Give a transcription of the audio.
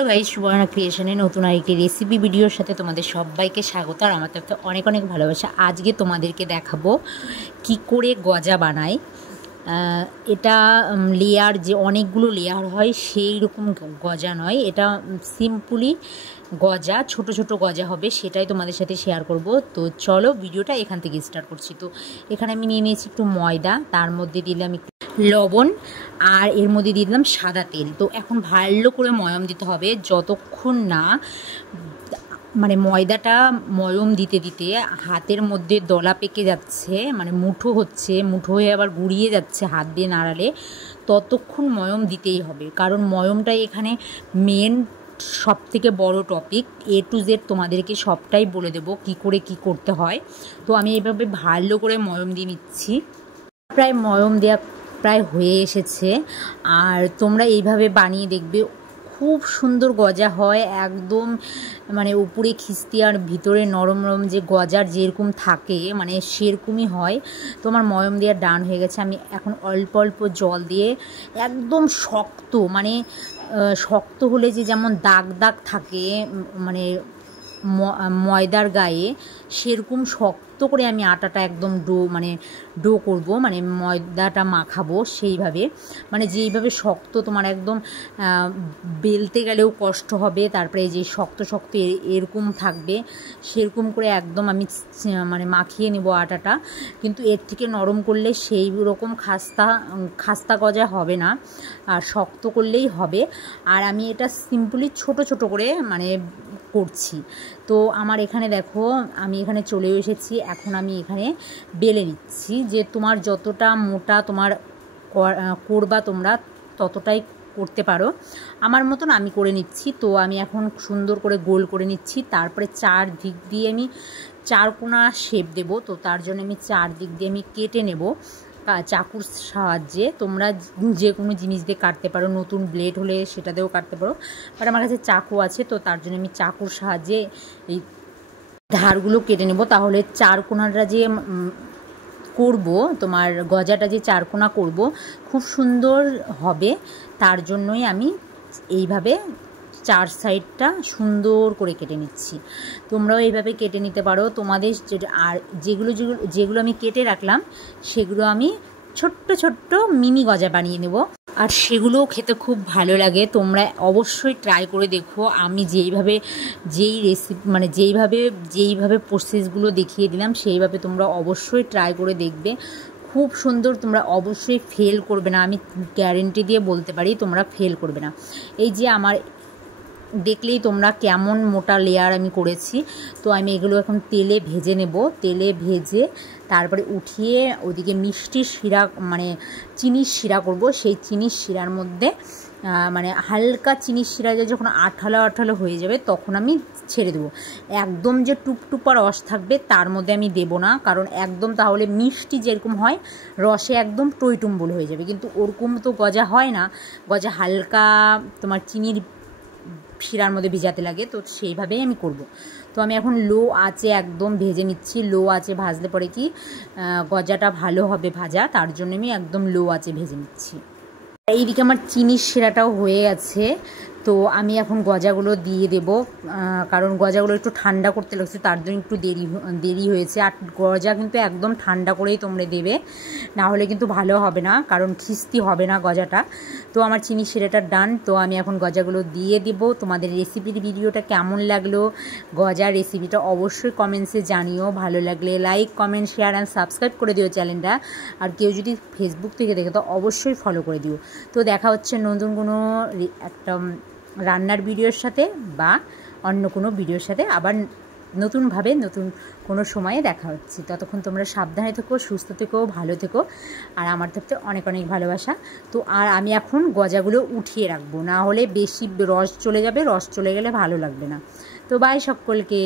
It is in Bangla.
হ্যালো গাইস, সুবর্ণা ক্রিয়েশনে নতুন আরেকটি রেসিপি ভিডিওর সাথে তোমাদের সবাইকে স্বাগত। আর আমার তরফে অনেক অনেক ভালোবাসা। আজকে তোমাদেরকে দেখাবো কি করে গজা বানাই। এটা লেয়ার, যে অনেকগুলো লেয়ার হয় সেই রকম গজা নয়, এটা সিম্পলি গজা, ছোট ছোট গজা হবে, সেটাই তোমাদের সাথে শেয়ার করব। তো চলো ভিডিওটা এখান থেকে স্টার্ট করছি। তো এখানে আমি নিয়ে নিয়েছি একটু ময়দা, তার মধ্যে দিলাম একটু লবণ, আর এর মধ্যে দিয়ে দিলাম সাদা তেল। তো এখন ভালো করে ময়াম দিতে হবে, যতক্ষণ না মানে ময়দাটা ময়ম দিতে দিতে হাতের মধ্যে দলা পেকে যাচ্ছে, মানে মুঠো হচ্ছে, মুঠো হয়ে আবার গুঁড়িয়ে যাচ্ছে হাত দিয়ে নাড়ালে, ততক্ষণ ময়ম দিতেই হবে। কারণ ময়মটাই এখানে মেন সবথেকে বড় টপিক। A to Z তোমাদেরকে সবটাই বলে দেবো কী করে কী করতে হয়। তো আমি এইভাবে ভালো করে ময়ম দিয়ে নিচ্ছি। প্রায় ময়ম দেওয়া প্রায় হয়ে এসেছে, আর তোমরা এইভাবে বানিয়ে দেখবে, খুব সুন্দর গজা হয়। একদম মানে উপরে খিস্তি আর ভিতরে নরম নরম যে গজার যেরকম থাকে, মানে সেরকমই হয়। তোমার ময়ম দেওয়া ডান হয়ে গেছে। আমি এখন অল্প অল্প জল দিয়ে একদম শক্ত, মানে শক্ত হলে যে যেমন দাগ দাগ থাকে মানে ময়দার গায়ে, সেরকম শক্ত করে আমি আটাটা একদম ডো করব, মানে ময়দাটা মাখাবো সেইভাবে, মানে যেইভাবে শক্ত তোমার একদম বেলতে গেলেও কষ্ট হবে, তারপরে যে শক্ত শক্ত এরকম থাকবে, সেরকম করে একদম আমি মানে মাখিয়ে নেব আটাটা। কিন্তু এর থেকে নরম করলে সেই রকম খাস্তা গজা হবে না, আর শক্ত করলেই হবে। আর আমি এটা সিম্পলি ছোট ছোট করে মানে করছি। তো আমার এখানে দেখো, আমি এখানে চলে এসেছি। এখন আমি এখানে বেলে নিচ্ছি, যে তোমার যতটা মোটা তোমার করবা তোমরা ততটাই করতে পারো। আমার মতন আমি করে নিচ্ছি। তো আমি এখন সুন্দর করে গোল করে নিচ্ছি, তারপরে চারদিক দিয়ে আমি চারকোনা শেপ দেব। তো তার জন্য আমি চারদিক দিয়ে আমি কেটে নেব চাকুর সাহায্যে। তোমরা যে কোনো জিনিস দিয়ে কাটতে পারো, নতুন ব্লেড হলে সেটা দিয়েও কাটতে পারো, বাট আমার কাছে চাকু আছে, তো তার জন্য আমি চাকুর সাহায্যে এই ধারগুলো কেটে নেব। তাহলে চারকোনাটা যে করব, তোমার গজাটা যে চারকোনা করব, খুব সুন্দর হবে। তার জন্যই আমি এইভাবে চার সাইডটা সুন্দর করে কেটে নিচ্ছি। তোমরাও এইভাবে কেটে নিতে পারো তোমাদের। আর যেগুলো আমি কেটে রাখলাম, সেগুলো আমি ছোট্ট ছোট্ট মিনি গজা বানিয়ে নেব, আর সেগুলোও খেতে খুব ভালো লাগে। তোমরা অবশ্যই ট্রাই করে দেখো। আমি যেইভাবে প্রসেসগুলো দেখিয়ে দিলাম, সেইভাবে তোমরা অবশ্যই ট্রাই করে দেখবে। খুব সুন্দর, তোমরা অবশ্যই ফেল করবে না, আমি গ্যারেন্টি দিয়ে বলতে পারি তোমরা ফেল করবে না। এই যে আমার দেখলেই তোমরা কেমন মোটা লেয়ার আমি করেছি। তো আমি এগুলো এখন তেলে ভেজে নেব। তেলে ভেজে তারপরে উঠিয়ে ওদিকে মিষ্টির শিরা, মানে চিনির শিরা করব। সেই চিনির শিরার মধ্যে মানে হালকা চিনির শিরা যখন আঠালো আঠালো হয়ে যাবে, তখন আমি ছেড়ে দেবো। একদম যে টুপটুপা রস থাকবে তার মধ্যে আমি দেবো না, কারণ একদম তাহলে মিষ্টি যেরকম হয় রসে একদম টইটুম্বুল হয়ে যাবে, কিন্তু ওরকম তো গজা হয় না। গজা হালকা তোমার চিনির শিরার মধ্যে ভিজাতে লাগে, তো সেইভাবেই আমি করব। তো আমি এখন লো আঁচে একদম ভেজে নিচ্ছি। লো আঁচে ভাজলে পরে কি গজাটা ভালো হবে ভাজা, তার জন্য আমি একদম লো আঁচে ভেজে নিচ্ছি। এইদিকে আমার চিনির শিরাটাও হয়ে গেছে। তো আমি এখন গজাগুলো দিয়ে দেব, কারণ গজাগুলো একটু ঠান্ডা করতে লাগছে, তার জন্য একটু দেরি হয়েছে। আর গজা কিন্তু একদম ঠান্ডা করেই তোমরা দেবে, না হলে কিন্তু ভালো হবে না, কারণ খিস্তি হবে না গজাটা। তো আমার চিনি শিরাটা ডান। তো আমি এখন গজাগুলো দিয়ে দেব। তোমাদের রেসিপির ভিডিওটা কেমন লাগলো, গজার রেসিপিটা অবশ্যই কমেন্টসে জানিও। ভালো লাগলে like, comment, share and subscribe করে দিও চ্যানেলটা। আর কেউ যদি ফেসবুক থেকে দেখে তো অবশ্যই ফলো করে দিও। তো দেখা হচ্ছে নতুন কোনো একটা রান্নার ভিডিওর সাথে, বা অন্য কোনো ভিডিওর সাথে আবার নতুনভাবে নতুন কোনো সময়ে দেখা হচ্ছে। ততক্ষণ তোমরা সাবধানে থেকো, সুস্থ থেকো, ভালো থেকো। আর আমার থেকে অনেক অনেক ভালোবাসা। তো আর আমি এখন গজাগুলো উঠিয়ে রাখবো, না হলে বেশি রস চলে যাবে, রস চলে গেলে ভালো লাগবে না। তো বাই সকলকে।